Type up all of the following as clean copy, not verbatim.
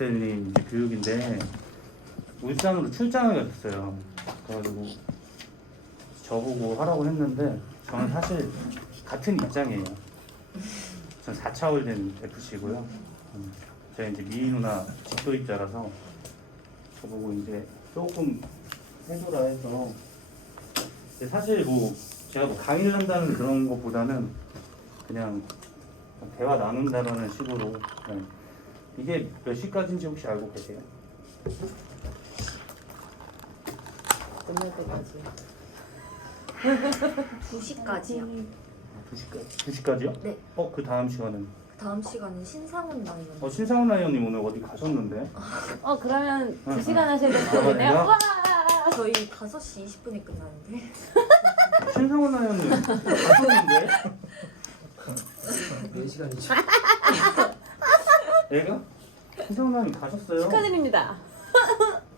오피스텔님 이제 교육인데 울산으로 출장을 갔어요. 그래가지고 저보고 하라고 했는데 저는 사실 같은 입장이에요. 전 4차 올된 FC고요. 제가 이제 미희 누나 직도입자라서 저보고 이제 조금 해줘라 해서 사실 뭐 제가 뭐 강의를 한다는 그런 것보다는 그냥 대화 나눈다라는 식으로. 네. 이게 몇 시까지인지 혹시 알고 계세요? 끝날 때까지. 2시까지요. 2시까지요? 네. 그 다음 시간은? 다음 시간은 신상훈 나이언. 신상훈 라이언님 오늘 어디 가셨는데? 그러면 응, 2시간 응. 하셔야 되겠네요. 아, 와! 저희 5시 20분에 끝나는데. 신상훈 라이언님 가셨는데? 4시간이죠. 얘가? 신상훈 라이언님 가셨어요? 축하드립니다.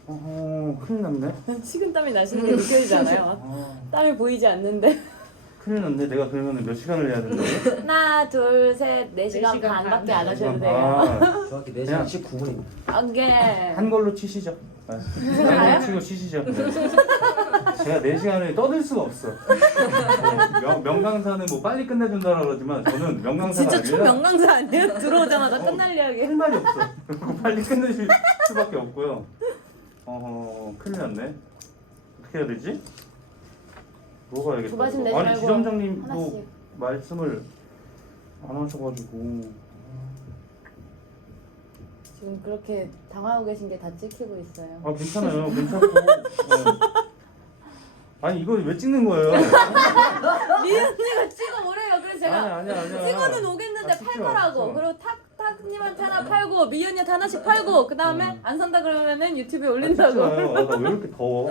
큰일 났네. 식은땀이 나시는 게 느껴지잖아요. 땀이 보이지 않는데. 큰일 났네. 내가 그러면 몇 시간을 해야 되는 거예요? 하나, 둘, 셋, 4시간 반밖에 안 하셔도 돼요. 정확히 4시간 19분입니다. 오케이. 한 걸로 치시죠. 한 걸로 치고 치시죠. 네. 제가 4시간을 떠들 수가 없어. 명강사는 뭐 빨리 끝내준다고 그러지만 저는 명강사가 진짜 아니라 초명강사 아니에요? 들어오자마자 끝날려게. 할 말이 없어. 빨리 끝내실 수밖에 없고요. 큰일 났네. 어떻게 해야 되지? 뭐가 야겠다. 조바심 내지 아니 말고 지점장님도 하나씩. 말씀을 안 하셔가지고. 지금 그렇게 당황하고 계신 게 다 찍히고 있어요. 괜찮아요. 괜찮고. 아니 이걸 왜 찍는 거예요? 미연이가 찍어오래요. 그래서 제가 아니야. 찍어는 오겠는데 찍지 팔 마, 거라고. 찍지 마. 그리고 탁님한테 하나 팔고 미연이한테 하나씩 팔고 그 다음에 안 산다 그러면은 유튜브에 올린다고. 나 왜 이렇게 더워?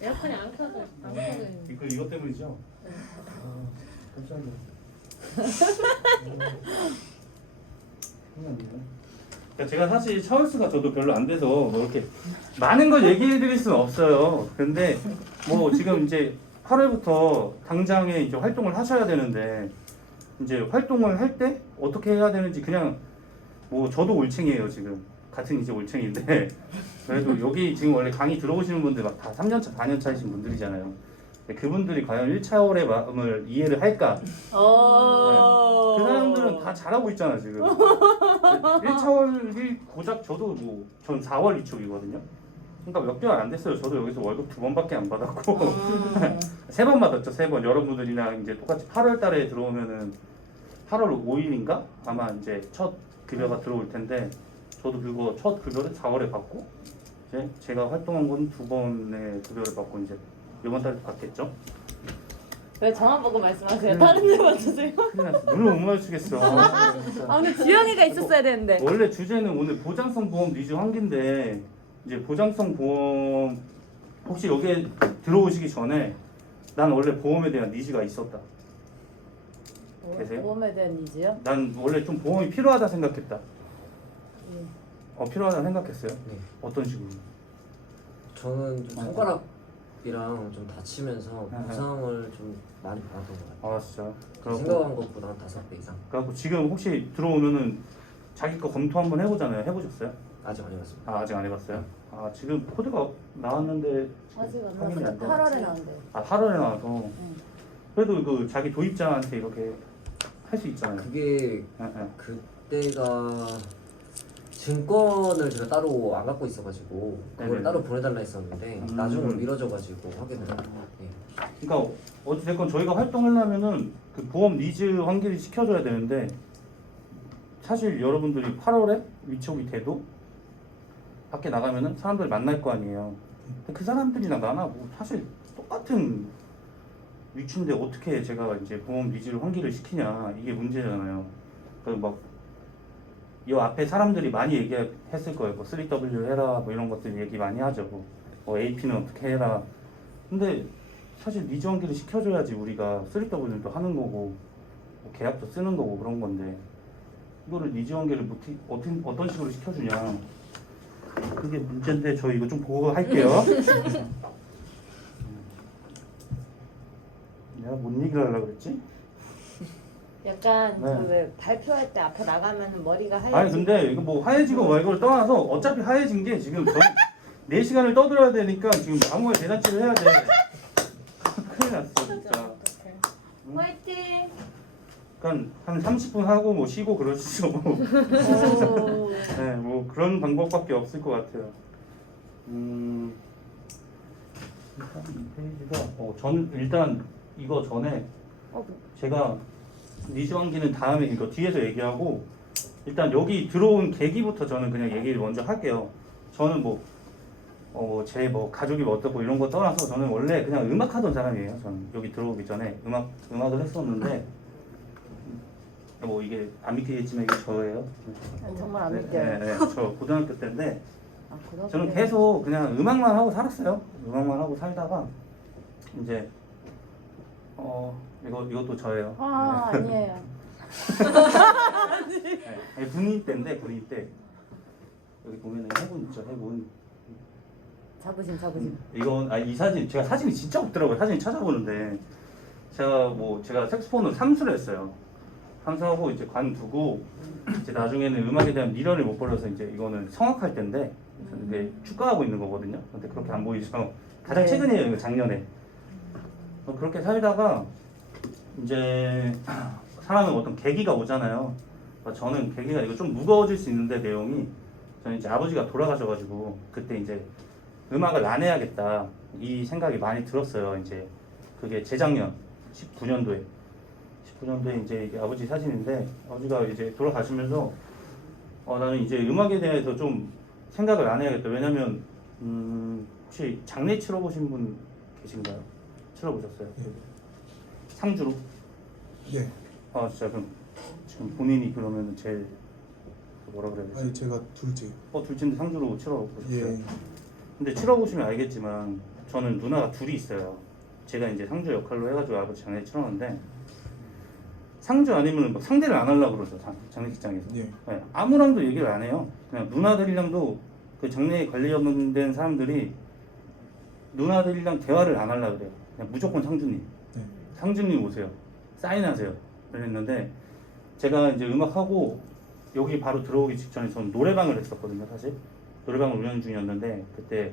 에어컨이 안 켜져. 안 켜져. 이거 때문이죠? 깜짝이야. 그러니까 제가 사실 차울스가 저도 별로 안 돼서 뭐 이렇게 많은 걸 얘기해 드릴 수는 없어요. 근데 뭐 지금 이제 8월부터 당장에 이제 활동을 하셔야 되는데 이제 활동을 할 때 어떻게 해야 되는지 그냥 뭐 저도 올챙이에요 지금. 같은 이제 올챙인데 그래도 여기 지금 원래 강의 들어오시는 분들 막 다 3년차, 4년차이신 분들이잖아요. 근데 그분들이 과연 1차월의 마음을 이해를 할까? 그 사람들은 다 잘하고 있잖아 지금. 1차월이 고작 저도 뭐 전 4월 이쪽이거든요. 그러니까 몇 개월 안 됐어요. 저도 여기서 월급 2번밖에 안 받았고 3번 받았죠. 3번. 여러분들이랑 이제 똑같이 8월 달에 들어오면은 8월 5일인가 아마 이제 첫 급여가 들어올 텐데 저도 그거 첫 급여를 4월에 받고 이제 제가 활동한 건 2번의 급여를 받고 이제 이번 달에 받겠죠. 왜 저만 보고 말씀하세요? 다른 데 맞추세요? 큰일 났어. 눈을 못 마주치겠어. 근데 지영이가 있었어야 되는데. 원래 주제는 오늘 보장성 보험 니즈 환기인데 이제 보장성 보험 혹시 여기에 들어오시기 전에 난 원래 보험에 대한 니즈가 있었다. 계세요? 보험에 대한 니즈요? 난 원래 좀 보험이 필요하다 생각했다. 필요하다 생각했어요? 네. 어떤 식으로? 저는 좀 손가락이랑 좀 다치면서 네. 부상을 좀 많이 받았던 것 같아요. 진짜? 생각한 것보다 한 5배 이상. 그래갖고 지금 혹시 들어오면은 자기 거 검토 한번 해보잖아요. 해보셨어요? 아직 안 해봤습니다. 아직 안 해봤어요? 지금 코드가 나왔는데 아직 안 확인이 안 나왔어요. 돼요? 8월에 나온대요. 8월에 나와서 그래도 그 자기 도입자한테 이렇게 할 수 있잖아요. 그게 그때가 증권을 제가 따로 안 갖고 있어가지고 그걸 네네. 따로 보내달라 했었는데 나중으로 미뤄져가지고 확인을 그러니까 어찌됐건 저희가 활동하려면은 그 보험 니즈 환기를 시켜줘야 되는데 사실 여러분들이 8월에 위촉이 돼도 밖에 나가면은 사람들 만날 거 아니에요. 근데 그 사람들이나 나나 뭐 사실 똑같은 위치인데 어떻게 제가 이제 보험 니즈를 환기를 시키냐 이게 문제잖아요. 그래서 막 이 앞에 사람들이 많이 얘기했을 거예요. 뭐 3W 해라 뭐 이런 것들 얘기 많이 하죠. 뭐 AP는 어떻게 해라. 근데 사실 니즈 환기를 시켜줘야지 우리가 3W도 하는 거고 뭐 계약도 쓰는 거고 그런 건데 이거를 니즈 환기를 어떤 식으로 시켜주냐 그게 문제인데 저 이거 좀 보고 할게요. 내가 뭔 얘기를 하려고 그랬지? 약간 네. 그왜 발표할 때 앞에 나가면 머리가 하얘지. 아니 근데 이거 뭐 하얘지고 말고를 떠나서 어차피 하얘진 게 지금 4시간을 떠들어야 되니까 지금 아무거나 대잔치를 해야 돼. 큰일 났어 진짜. 화이팅. 그러니까 한 30분 하고 뭐 쉬고 그러시죠. 뭐. 오. 네, 뭐 그런 방법밖에 없을 것 같아요. 일단 이 페이지가 전 일단 이거 전에 제가 니즈 환기는 다음에 이거 뒤에서 얘기하고 일단 여기 들어온 계기부터 저는 그냥 얘기를 먼저 할게요. 저는 제 가족이 뭐 어떻고 이런 거 떠나서 저는 원래 그냥 음악 하던 사람이에요. 저는 여기 들어오기 전에 음악을 했었는데 뭐 이게 안 믿기겠지만 이게 저예요. 정말 안 믿겨요. 네, 저 고등학교 때인데 아, 고등학교 저는 때. 계속 그냥 음악만 하고 살았어요. 음악만 하고 살다가 이제 이것도 저예요. 아 아니에요. 네, 군인 때인데 군인 때 여기 보면은 해군 있죠, 해군. 자부심. 이건 이 사진 제가 사진이 진짜 없더라고요. 사진 찾아보는데 제가 색소폰으로 삼수를 했어요. 삼수하고 이제 관두고 이제 나중에는 음악에 대한 미련을 못 버려서 이제 이거는 성악할 때인데 이게 축가하고 있는 거거든요. 근데 그렇게 안 보이죠. 가장 네. 최근이에요, 이거 작년에. 그렇게 살다가 이제 사람은 어떤 계기가 오잖아요. 저는 계기가 이거 좀 무거워질 수 있는데 내용이 저는 이제 아버지가 돌아가셔가지고 그때 이제 음악을 안 해야겠다 이 생각이 많이 들었어요. 이제 그게 재작년 19년도에 이제 이게 아버지 사진인데 아버지가 이제 돌아가시면서 나는 이제 음악에 대해서 좀 생각을 안 해야겠다. 왜냐면 혹시 장례 치러보신 분 계신가요? 치러보셨어요? 예. 상주로? 예. 아 진짜 그럼 지금 본인이 그러면 제일 뭐라 그래야 되지? 아니 제가 둘째. 둘째인데 상주로 치러보셨어요? 예. 근데 치러보시면 알겠지만 저는 누나가 둘이 있어요. 제가 이제 상주 역할로 해가지고 아버지 장례 치렀는데 상주 아니면 막 상대를 안 하려고 그러죠. 장례식장에서. 예. 네, 아무랑도 얘기를 안 해요. 그냥 누나들이랑도 그 장례에 관련된 사람들이 누나들이랑 대화를 안 하려고 그래요. 그냥 무조건 상주님. 네. 상주님 오세요. 사인하세요. 그랬는데 제가 이제 음악하고 여기 바로 들어오기 직전에 저는 노래방을 했었거든요. 사실 노래방을 운영 중이었는데 그때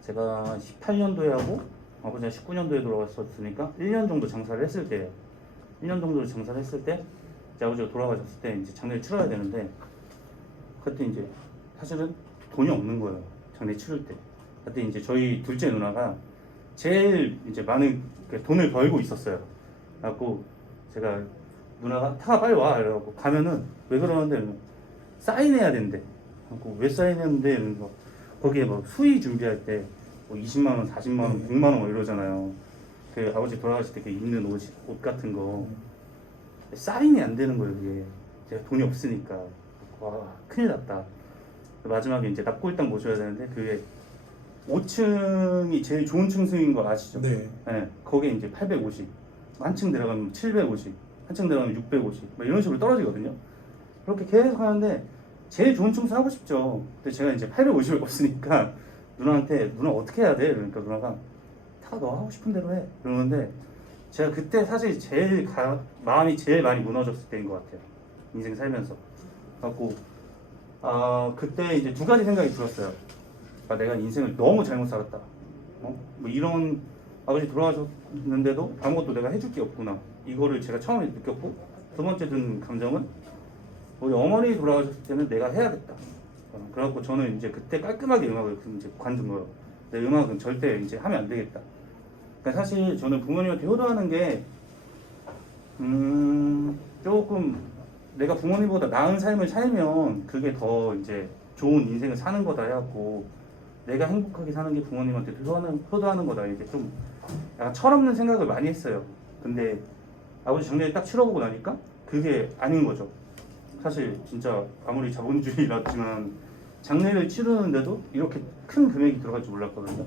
제가 18년도에 하고 아버지가 19년도에 돌아갔었으니까 1년 정도 장사를 했을 때예요. 1년 정도 장사를 했을 때 이제 아버지가 돌아가셨을 때 이제 장례를 치러야 되는데 그때 이제 사실은 돈이 없는 거예요. 장례 치를 때. 그때 이제 저희 둘째 누나가 제일 이제 많은 돈을 벌고 있었어요. 그래갖고 제가 누나가 타가 빨리 와 이러고 가면은 왜 그러는데 사인해야 된대. 그래갖고 왜 사인했는데 이러면서 거기에 막 수의 준비할 때 뭐 20만 원, 40만 원, 100만 원 이러잖아요. 그 아버지 돌아가실 때 그 입는 옷 같은 거 사인이 안 되는 거예요. 그게 제가 돈이 없으니까 와 큰일 났다. 마지막에 이제 납골당 모셔야 되는데 그게 5층이 제일 좋은 층수인 거 아시죠? 네. 네, 거기에 이제 850, 한 층 들어가면 750, 한 층 들어가면 650, 막 이런 식으로 떨어지거든요. 그렇게 계속 하는데 제일 좋은 층수 하고 싶죠. 근데 제가 이제 850이 없으니까 누나한테 누나 어떻게 해야 돼? 그러니까 누나가 다 너 하고 싶은 대로 해. 그러는데 제가 그때 사실 제일 마음이 제일 많이 무너졌을 때인 것 같아요. 인생 살면서. 그래갖고 그때 이제 두 가지 생각이 들었어요. 내가 인생을 너무 잘못 살았다. 뭐 이런 아버지 돌아가셨는데도 아무것도 내가 해줄 게 없구나. 이거를 제가 처음에 느꼈고 두 번째 든 감정은 우리 어머니 돌아가셨을 때는 내가 해야겠다. 그래갖고 저는 이제 그때 깔끔하게 음악을 이제 관둔 거예요. 내 음악은 절대 이제 하면 안 되겠다. 그러니까 사실 저는 부모님한테 효도하는 게 조금 내가 부모님보다 나은 삶을 살면 그게 더 이제 좋은 인생을 사는 거다 해갖고 내가 행복하게 사는 게 부모님한테 효도하는 거다 이제 좀 약간 철없는 생각을 많이 했어요. 근데 아버지 장례를 딱 치러보고 나니까 그게 아닌 거죠. 사실 진짜 아무리 자본주의라지만 장례를 치르는데도 이렇게 큰 금액이 들어갈 줄 몰랐거든요.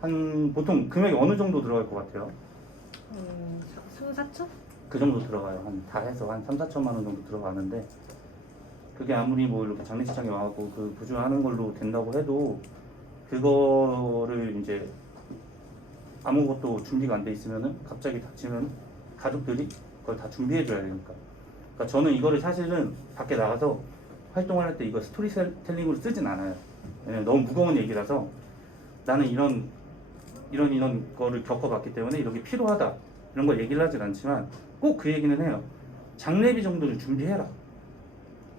한 보통 금액이 어느 정도 들어갈 것 같아요? 3, 4천? 그 정도 들어가요. 다 해서 한 3, 4천만 원 정도 들어가는데 그게 아무리 뭐 이렇게 장례식장에 와갖고 그 부주하는 걸로 된다고 해도 그거를 이제 아무것도 준비가 안 돼 있으면은 갑자기 닥치면 가족들이 그걸 다 준비해줘야 되니까. 그러니까 저는 이거를 사실은 밖에 나가서 활동을 할 때 이거 스토리텔링으로 쓰진 않아요. 왜냐면 너무 무거운 얘기라서 나는 이런 거를 겪어봤기 때문에 이렇게 필요하다 이런 걸 얘기를 하진 않지만 꼭 그 얘기는 해요. 장례비 정도는 준비해라.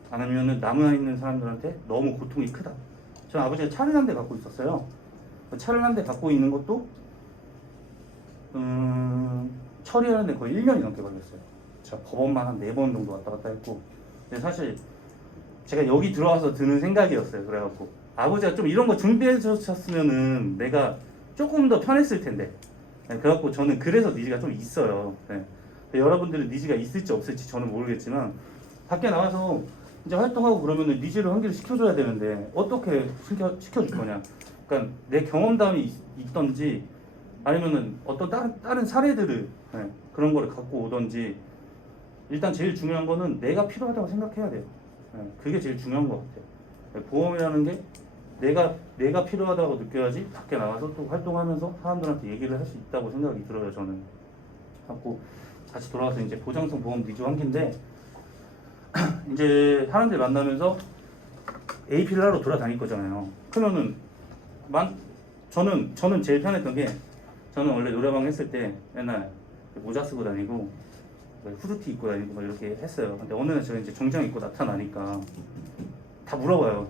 안 하면은 남아있는 사람들한테 너무 고통이 크다. 저는 아버지가 차를 한 대 갖고 있었어요. 차를 한 대 갖고 있는 것도 처리하는데 거의 1년이 넘게 걸렸어요. 제가 법원만 한 4번 정도 왔다 갔다 했고. 근데 사실 제가 여기 들어와서 드는 생각이었어요. 그래갖고 아버지가 좀 이런 거 준비해 주셨으면은 내가 조금 더 편했을 텐데. 네, 그래갖고 저는 그래서 니즈가 좀 있어요. 네. 여러분들은 니즈가 있을지 없을지 저는 모르겠지만 밖에 나와서 이제 활동하고 그러면은 니즈를 환기를 시켜줘야 되는데 어떻게 시켜줄 거냐. 그러니까 내 경험담이 있던지 아니면은 어떤 다른 사례들을 네, 그런 거를 갖고 오던지 일단 제일 중요한 거는 내가 필요하다고 생각해야 돼요. 네, 그게 제일 중요한 것 같아요. 네, 보험이라는 게 내가 필요하다고 느껴야지 밖에 나가서 또 활동하면서 사람들한테 얘기를 할 수 있다고 생각이 들어요. 저는 하고 다시 돌아와서 이제 보장성 보험 니즈 환기인데 이제 사람들 만나면서 AP를 하러 돌아다닐 거잖아요. 그러면은 저는 제일 편했던 게 저는 원래 노래방 했을 때 맨날 모자 쓰고 다니고 후드티 입고 다니고 막 이렇게 했어요. 근데 어느 날 제가 이제 정장 입고 나타나니까 다 물어봐요.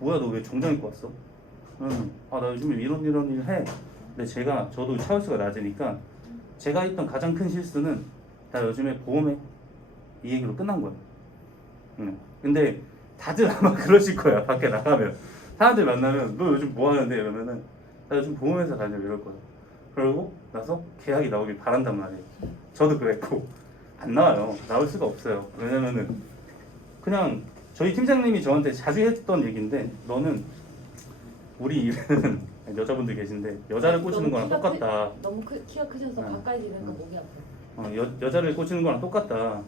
뭐야 너 왜 정장 입고 왔어? 아 나 요즘에 이런 일 해. 근데 저도 차유수가 낮으니까 제가 했던 가장 큰 실수는 나 요즘에 보험해 이 얘기로 끝난 거예요. 근데 다들 아마 그러실 거야. 밖에 나가면 사람들 만나면 너 요즘 뭐 하는데 이러면은 나 요즘 보험회사 다녀 이럴 거야. 그러고 나서 계약이 나오길 바란단 말이에요. 저도 그랬고 안 나와요. 나올 수가 없어요. 왜냐면은 그냥 저희 팀장님이 저한테 자주 했던 얘기인데 너는 우리 일은 여자분들 계신데 여자를 꼬시는 거랑 똑같다. 너무 키가 크셔서 가까이 지니까 목이 아파요. 여자를 꼬시는 거랑 똑같다.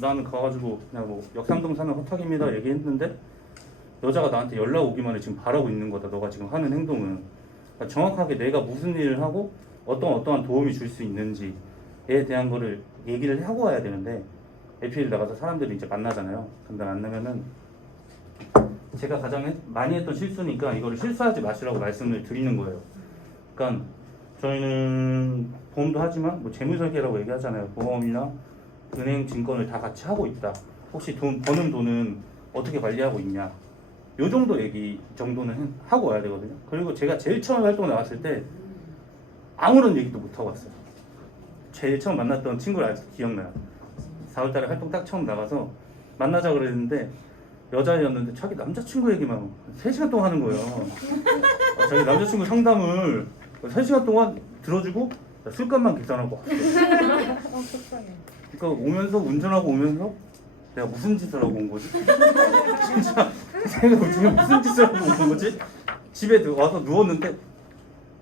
나는 가가지고 그냥 뭐 역삼동 사는 허탁입니다 얘기했는데 여자가 나한테 연락 오기만을 지금 바라고 있는 거다. 너가 지금 하는 행동은 그러니까 정확하게 내가 무슨 일을 하고 어떠한 도움이 줄 수 있는지에 대한 거를 얘기를 하고 와야 되는데 에피를 나가서 사람들이 이제 만나잖아요. 근데 만나면은 제가 가장 많이 했던 실수니까 이거를 실수하지 마시라고 말씀을 드리는 거예요. 그러니까 저희는 보험도 하지만 뭐 재무설계라고 얘기하잖아요. 보험이나 은행 증권을 다 같이 하고 있다. 혹시 버는 돈은 어떻게 관리하고 있냐. 요 정도 얘기 정도는 하고 와야 되거든요. 그리고 제가 제일 처음 활동 나왔을 때 아무런 얘기도 못 하고 왔어요. 제일 처음 만났던 친구를 아직 기억나요. 4월달에 활동 딱 처음 나가서 만나자 그랬는데 여자였는데 자기 남자친구 얘기만 3시간 동안 하는 거예요. 자기 남자친구 상담을 3시간 동안 들어주고 술값만 계산하고 그러니까 오면서 운전하고 오면서 내가 무슨 짓을 하고 온 거지? 진짜 내가 지금 무슨 짓을 하고 온 거지? 집에 와서 누웠는데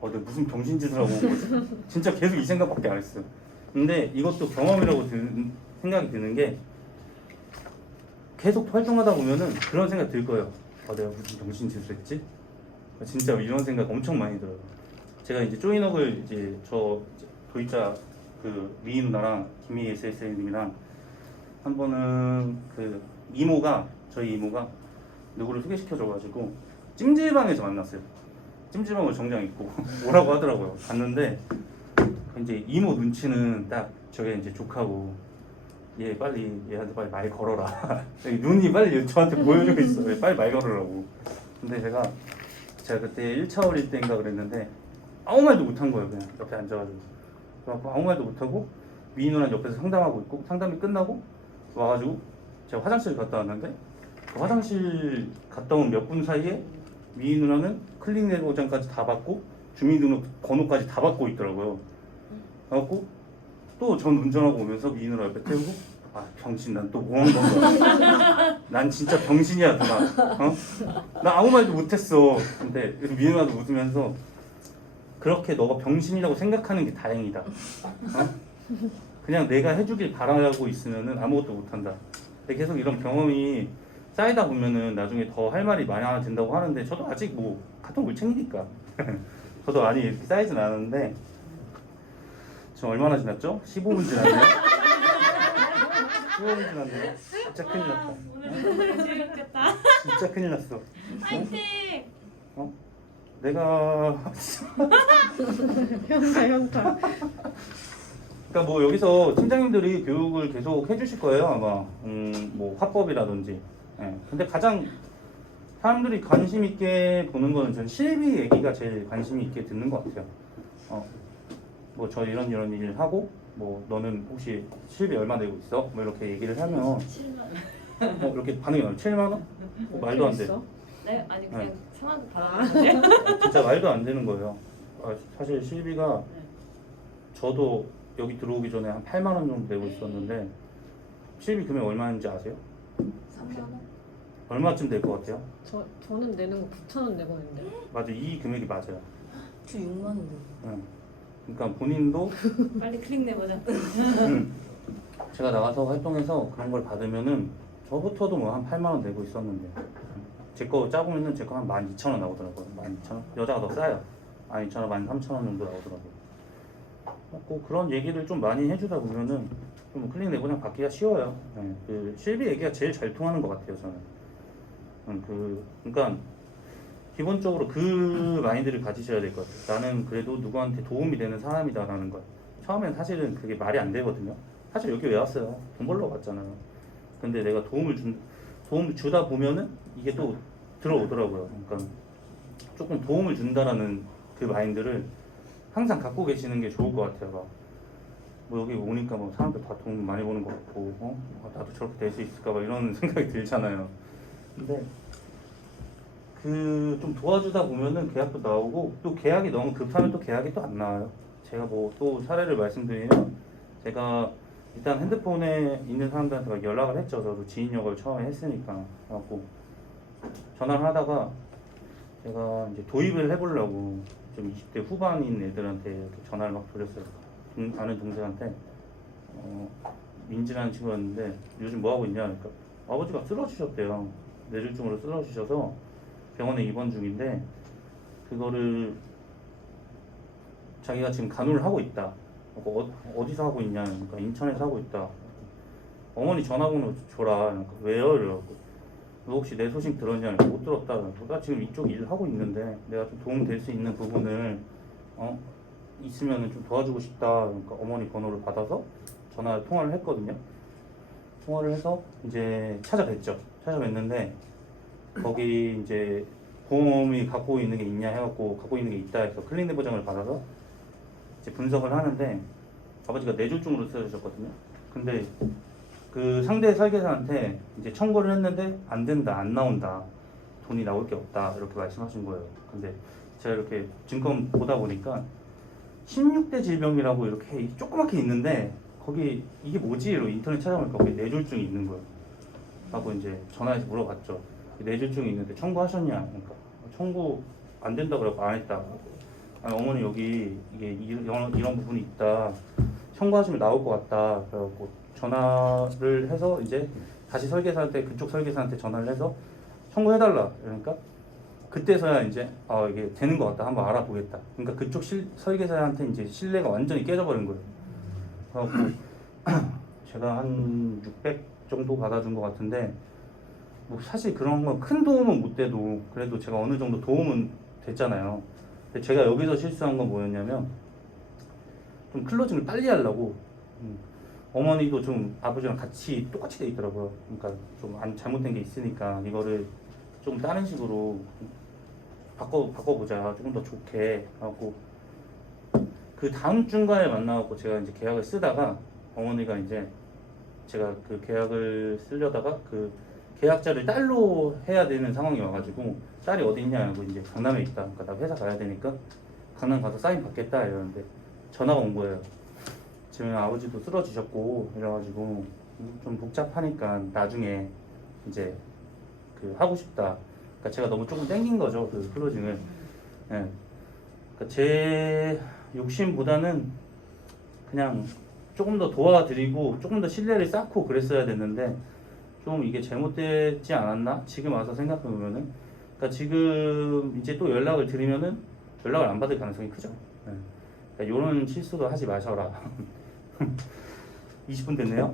내가 무슨 병신 짓을 하고 온 거지? 진짜 계속 이 생각밖에 안 했어요. 근데 이것도 경험이라고 생각이 드는 게 계속 활동하다 보면은 그런 생각 들 거예요. 내가 무슨 병신 짓을 했지? 진짜 이런 생각 엄청 많이 들어요. 제가 이제 조인업을 이제 도입자 그 미희 누나랑 김희 SS님이랑 한 번은 그 저희 이모가 누구를 소개시켜줘가지고 찜질방에서 만났어요. 찜질방을 정장 입고 오라고 하더라고요. 갔는데 이제 이모 눈치는 딱 저게 이제 족하고 얘한테 빨리 말 걸어라. 눈이 빨리 저한테 보여주고 있어. 빨리 말 걸으라고. 근데 제가 그때 1차 어릴 때인가 그랬는데 아무 말도 못한 거예요. 그냥 옆에 앉아가지고. 그래갖고 아무 말도 못하고 미희 누나 옆에서 상담하고 있고 상담이 끝나고 와가지고 제가 화장실 갔다 왔는데 그 화장실 갔다 온 몇 분 사이에 미희 누나는 클릭 내고장까지 다 받고 주민등록번호까지 다 받고 있더라고요. 그래갖고 또 전 운전하고 오면서 미희 누나 옆에 태우고 병신 난 또 뭐 한 건가. 난 진짜 병신이야 누나. 나 아무 말도 못했어. 근데 미희 누나도 웃으면서 그렇게 너가 병신이라고 생각하는 게 다행이다. 그냥 내가 해주길 바라고 있으면은 아무것도 못한다. 근데 계속 이런 경험이 쌓이다 보면은 나중에 더 할 말이 많아진다고 하는데 저도 아직 뭐 같은 물챙이니까 저도 많이 이렇게 쌓이진 않았는데 지금 얼마나 지났죠? 15분 지났네요. 소름 돋았네. 진짜 큰일 났다. 오늘 재밌겠다. 진짜 큰일 났어. 파이팅! 내가 현타. 그러니까 뭐 여기서 팀장님들이 교육을 계속 해주실 거예요 아마. 뭐 화법이라든지. 예. 근데 가장 사람들이 관심 있게 보는 거는 전 실비 얘기가 제일 관심이 있게 듣는 것 같아요. 뭐 저 이런 일을 하고 뭐 너는 혹시 실비 얼마 내고 있어? 뭐 이렇게 얘기를 하면 7만. 이렇게 반응이 와요. 7만 원? 말도 안 돼. 네, 아니 그냥 네. 상황 받았는데. 진짜 말도 안 되는 거예요. 사실 실비가 저도 여기 들어오기 전에 한 8만 원 정도 내고 있었는데 실비 금액 얼마인지 아세요? 3만 원? 얼마쯤 될 것 같아요? 저는 내는 거 9,000원 내고 있는데. 맞아, 이 금액이 맞아요. 저 6만 원 내고. 응. 그러니까 본인도 빨리 클릭 내보자. 제가 나가서 활동해서 그런 걸 받으면은 저부터도 뭐 한 8만 원 내고 있었는데 제 거 짜보면은 제 거 한 12,000원 나오더라고요. 12,000원? 여자가 더 싸요. 12,000원, 13,000원 정도 나오더라고요. 꼭 그런 얘기를 좀 많이 해주다 보면은 좀 클릭 내보장 받기가 쉬워요. 네, 그 실비 얘기가 제일 잘 통하는 것 같아요, 저는. 그러니까 기본적으로 그 마인드를 가지셔야 될 것 같아요. 나는 그래도 누구한테 도움이 되는 사람이다라는 거. 처음엔 사실은 그게 말이 안 되거든요. 사실 여기 왜 왔어요? 돈 벌러 왔잖아요. 근데 내가 도움을 주다 보면은 이게 또 들어오더라고요. 그러니까 조금 도움을 준다라는 그 마인드를 항상 갖고 계시는 게 좋을 것 같아요. 뭐 여기 오니까 뭐 사람들 다 돈 많이 버는 것 같고, 나도 저렇게 될 수 있을까 봐 이런 생각이 들잖아요. 근데 그 좀 도와주다 보면은 계약도 나오고, 또 계약이 너무 급하면 또 계약이 또 안 나와요. 제가 뭐 또 사례를 말씀드리면, 제가 일단 핸드폰에 있는 사람들한테 막 연락을 했죠. 저도 지인 역을 처음에 했으니까. 그래갖고 전화를 하다가 제가 이제 도입을 해보려고 좀 20대 후반인 애들한테 이렇게 전화를 막 돌렸어요. 아는 동생한테 민지라는 친구였는데 요즘 뭐 하고 있냐? 그러니까 아버지가 쓰러지셨대요. 뇌졸중으로 쓰러지셔서 병원에 입원 중인데 그거를 자기가 지금 간호를 하고 있다. 어디서 하고 있냐? 그러니까 인천에서 하고 있다. 어머니 전화번호 줘라. 그러니까 왜요? 이러고 너 혹시 내 소식 들었냐? 못 들었다. 나 지금 이쪽 일 하고 있는데 내가 좀 도움 될 수 있는 부분을 있으면 좀 도와주고 싶다. 그러니까 어머니 번호를 받아서 전화 통화를 했거든요. 통화를 해서 이제 찾아뵀죠. 찾아뵀는데 거기 이제 보험이 갖고 있는 게 있냐 해갖고 갖고 있는 게 있다 해서 클릭 내보장을 받아서 이제 분석을 하는데 아버지가 뇌졸중으로 쓰러지셨거든요. 근데 그 상대 설계사한테 이제 청구를 했는데 안 된다, 안 나온다, 돈이 나올 게 없다 이렇게 말씀하신 거예요. 근데 제가 이렇게 증권 보다 보니까 16대 질병이라고 이렇게 조그맣게 있는데 거기 이게 뭐지? 이러고 인터넷 찾아보니까 거기 뇌졸중이 있는 거예요. 하고 이제 전화해서 물어봤죠. 뇌졸중이 있는데 청구하셨냐? 그러니까 청구 안 된다 그래서 안 했다. 아니, 어머니 여기 이게 이런 부분이 있다. 청구하시면 나올 것 같다. 그래갖고 전화를 해서 이제 다시 설계사한테 그쪽 설계사한테 전화를 해서 청구해달라. 그러니까 그때서야 이제 이게 되는 것 같다. 한번 알아보겠다. 그러니까 그쪽 설계사한테 이제 신뢰가 완전히 깨져버린 거예요. 그래갖고 제가 한 600 정도 받아준 것 같은데 뭐 사실 그런 건 큰 도움은 못 돼도 그래도 제가 어느 정도 도움은 됐잖아요. 근데 제가 여기서 실수한 건 뭐였냐면 좀 클로징을 빨리 하려고 어머니도 좀 아버지랑 같이 똑같이 돼 있더라고요. 그러니까 좀 잘못된 게 있으니까 이거를 좀 다른 식으로 바꿔보자. 조금 더 좋게 하고 그 다음 중간에 만나갖고 제가 이제 계약을 쓰다가 어머니가 이제 제가 그 계약을 쓰려다가 그 계약자를 딸로 해야 되는 상황이 와가지고 딸이 어디 있냐 하고 이제 강남에 있다. 그러니까 나 회사 가야 되니까 강남 가서 사인 받겠다 이러는데 전화가 온 거예요. 지금 아버지도 쓰러지셨고 이래가지고 좀 복잡하니까 나중에 이제 그 하고 싶다. 그러니까 제가 너무 조금 땡긴 거죠 그 클로징을. 예. 그러니까 제 욕심보다는 그냥 조금 더 도와드리고 조금 더 신뢰를 쌓고 그랬어야 됐는데 좀 이게 잘못되지 않았나? 지금 와서 생각해보면은 그러니까 지금 이제 또 연락을 드리면은 연락을 안 받을 가능성이 크죠. 네. 그러니까 이런 실수도 하지 마셔라. 20분 됐네요.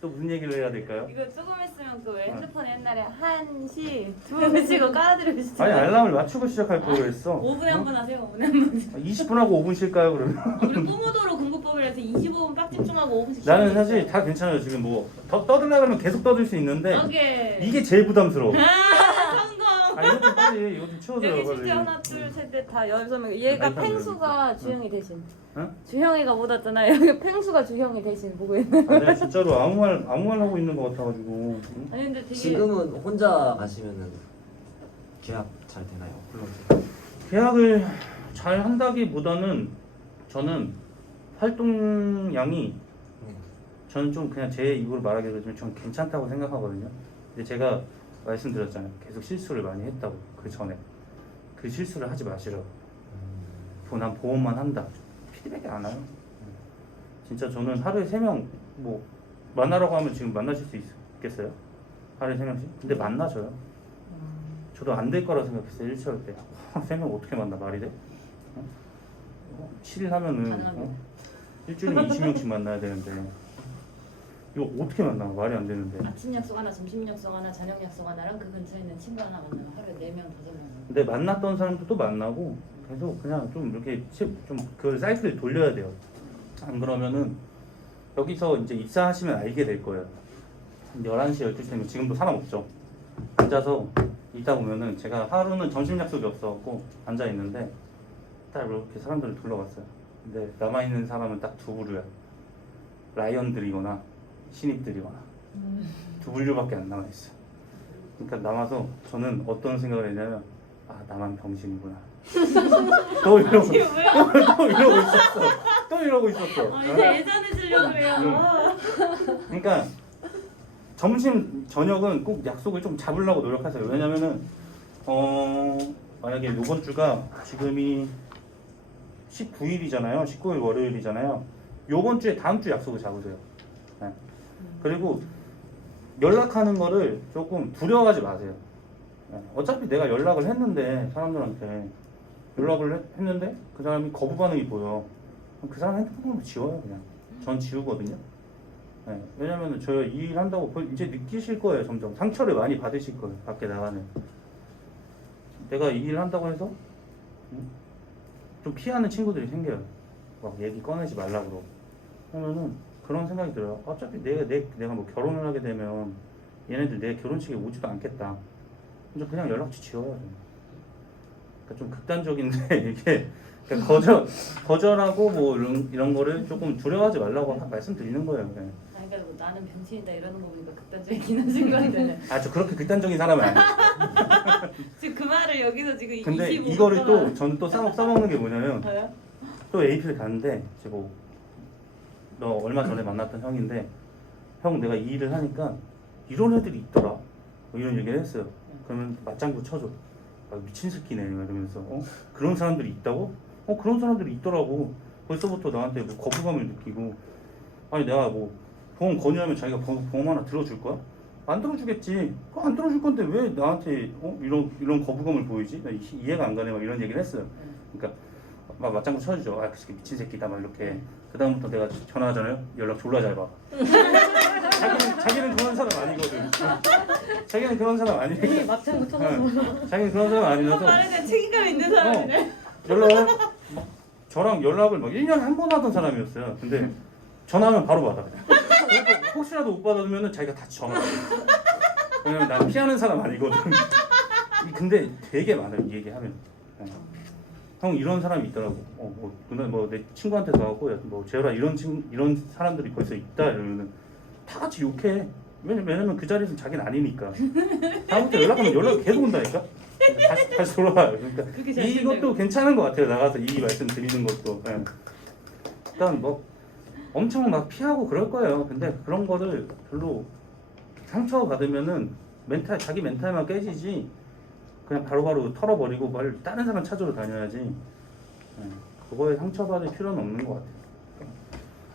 또 무슨 얘기를 해야 될까요? 이거 조금 있으면 그 핸드폰 옛날에 1시 2분 깔아드리고 싶죠. 아니 알람을 맞추고 시작할 거로 했어. 5분에 한 번 하세요. 5분에 한 번. 20분하고 5분 쉴까요 그러면? 우리 포모도로 공부법이라서 25분 빡 집중하고 5분씩. 나는 사실 다 괜찮아요. 지금 뭐 떠들려고 하면 계속 떠들 수 있는데 오케이. 이게 제일 부담스러워. 성공. 아 이것 좀 빨리 이것 좀 치워줘요 여기 빨리. 실제 하나 둘셋넷다 6명. 얘가 많이 팽수가 주형이 대신. 응? 주형이가 못 왔잖아요. 여기 팽수가 주형이 대신 보고 있는. 아, 내가 진짜로 아무 말 하고 있는 것 같아가지고. 응? 아니 근데 되게 지금은 혼자 가시면은 계약 잘 되나요? 물론 계약을 잘 한다기보다는 저는 활동량이 저는 좀 그냥 제 입으로 말하기 그렇지만 전 괜찮다고 생각하거든요. 근데 제가 말씀드렸잖아요. 계속 실수를 많이 했다고 그 전에 그 실수를 하지 마시라고. 난 보험만 한다. 피드백이 안 와요. 진짜 저는 하루에 3명 뭐 만나라고 하면 지금 만나실 수 있겠어요? 하루에 3명씩? 근데 만나줘요. 저도 안 될 거라 생각했어요. 1차월 때 3명 어떻게 만나 말이 돼? 7일 하면은 가능합니다. 일주일에 20명씩 만나야 되는데 이거 어떻게 만나? 말이 안 되는데. 아침 약속 하나, 점심 약속 하나, 저녁 약속 하나랑 그 근처에 있는 친구 하나 만나면 하루에 4명, 5명. 근데 만났던 사람도 또 만나고 계속 그냥 좀 이렇게 좀 그 사이클을 돌려야 돼요. 안 그러면은 여기서 이제 입사하시면 알게 될 거예요. 11시, 12시 되면 지금도 사람 없죠. 앉아서 있다 보면은 제가 하루는 점심 약속이 없어갖고 앉아 있는데 딱 이렇게 사람들을 둘러봤어요. 근데 남아있는 사람은 딱 두 부류야. 라이언들이거나 신입들이거나 두 부류밖에 안 남아있어요. 그러니까 남아서 저는 어떤 생각을 했냐면 아 나만 병신이구나. 또 이러고 있었어. 또 이러고 있었어. 아 이제 예전해지려고 해요. 그러니까 점심 저녁은 꼭 약속을 좀 잡으려고 노력하세요. 왜냐면은 만약에 이번 주가 지금이 19일이잖아요. 19일 월요일이잖아요. 요번 주에 다음 주 약속을 잡으세요. 네. 그리고 연락하는 거를 조금 두려워하지 마세요. 네. 어차피 내가 연락을 했는데 사람들한테 연락을 했는데 그 사람이 거부 반응이 보여. 그럼 그 사람 핸드폰으로 지워요 그냥. 전 지우거든요. 네. 왜냐면은 저 이 일 한다고 이제 느끼실 거예요. 점점 상처를 많이 받으실 거예요. 밖에 나가는. 내가 이 일 한다고 해서 좀 피하는 친구들이 생겨요. 막 얘기 꺼내지 말라고 그러면은 그런 생각이 들어요. 어차피 내가 뭐 결혼을 하게 되면 얘네들 내 결혼식에 오지도 않겠다. 그냥 연락처 지워요. 그러니까 좀 극단적인데 이게 그러니까 거절하고 뭐 이런 거를 조금 두려워하지 말라고 말씀드리는 거예요. 네. 그러니까 뭐 나는 병신이다 이러는 거 보니까 극단적이긴 하신 것 같은데. 저 그렇게 극단적인 사람은 아니에요. 지금 그 말을 여기서 지금 근데 25분 이거를 또 저는 또 써먹는 게 뭐냐면 저요? 또 AP를 갔는데 제가 너 얼마 전에 만났던 형인데 형 내가 이 일을 하니까 이런 애들이 있더라 뭐 이런 얘기를 했어요. 그러면 맞장구 쳐줘. 미친 새끼네 이러면서 그런 사람들이 있다고? 그런 사람들이 있더라고. 벌써부터 나한테 뭐 거부감을 느끼고 아니 내가 뭐 보험 건의하면 자기가 보험 하나 들어줄 거야? 안 들어주겠지. 안 들어줄 건데 왜 나한테 이런 거부감을 보이지? 나 이해가 안 가네 막 이런 얘기를 했어요. 그러니까 막 맞장구 쳐주죠. 그 새끼 미친 새끼다 막 이렇게. 그 다음부터 내가 전화하잖아요. 연락 졸라 잘 받아. 자기는 그런 사람 아니거든. 자기는 그런 사람 아니니까. 이미 맞장구 쳐서 자기는 그런 사람 아니라서. 빠르게 책임감 있는 사람이네. 연락을 저랑 연락을 막 1년에 한 번 하던 사람이었어요. 근데 전화하면 바로 받아. 혹시라도 못 받으면 자기가 다시 전화. 왜냐면 난 피하는 사람 아니거든. 근데 되게 많아요. 이 얘기하면. 형 이런 사람이 있더라고. 내 친구한테도 하고 뭐 재열아 이런 사람들이 벌써 있다 이러면은 다 같이 욕해. 왜냐면 그 자리에서 자기는 아니니까. 다음부터 연락하면 연락 계속 온다니까. 다시 돌아와요. 그러니까 이것도 괜찮은 것 같아요. 나가서 이 말씀 드리는 것도. 예. 일단 뭐 엄청 막 피하고 그럴 거예요. 근데 그런 거를 별로 상처 받으면은 자기 멘탈만 깨지지. 그냥 바로바로 털어버리고 다른 사람 찾으러 다녀야지. 그거에 상처받을 필요는 없는 것 같아요.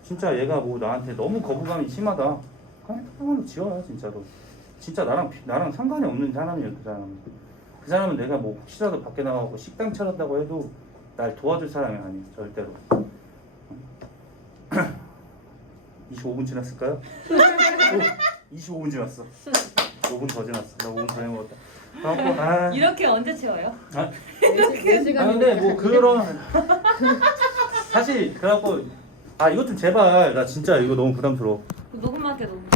진짜 얘가 뭐 나한테 너무 거부감이 심하다. 그냥 핸드폰으로 지워요 진짜로. 진짜 나랑 상관이 없는 사람이에요 그 사람은. 그 사람은 내가 뭐 혹시라도 밖에 나가고 식당 차렸다고 해도 날 도와줄 사람이 아니에요 절대로. 25분 지났을까요? 25분 지났어. 5분 더 지났어. 나 5분 더 해먹었다. 그래갖고 이렇게 언제 채워요? 근데 뭐 그런 사실 그래갖고 이것 좀 제발 나 진짜 이거 너무 부담스러워. 녹음할게 녹음.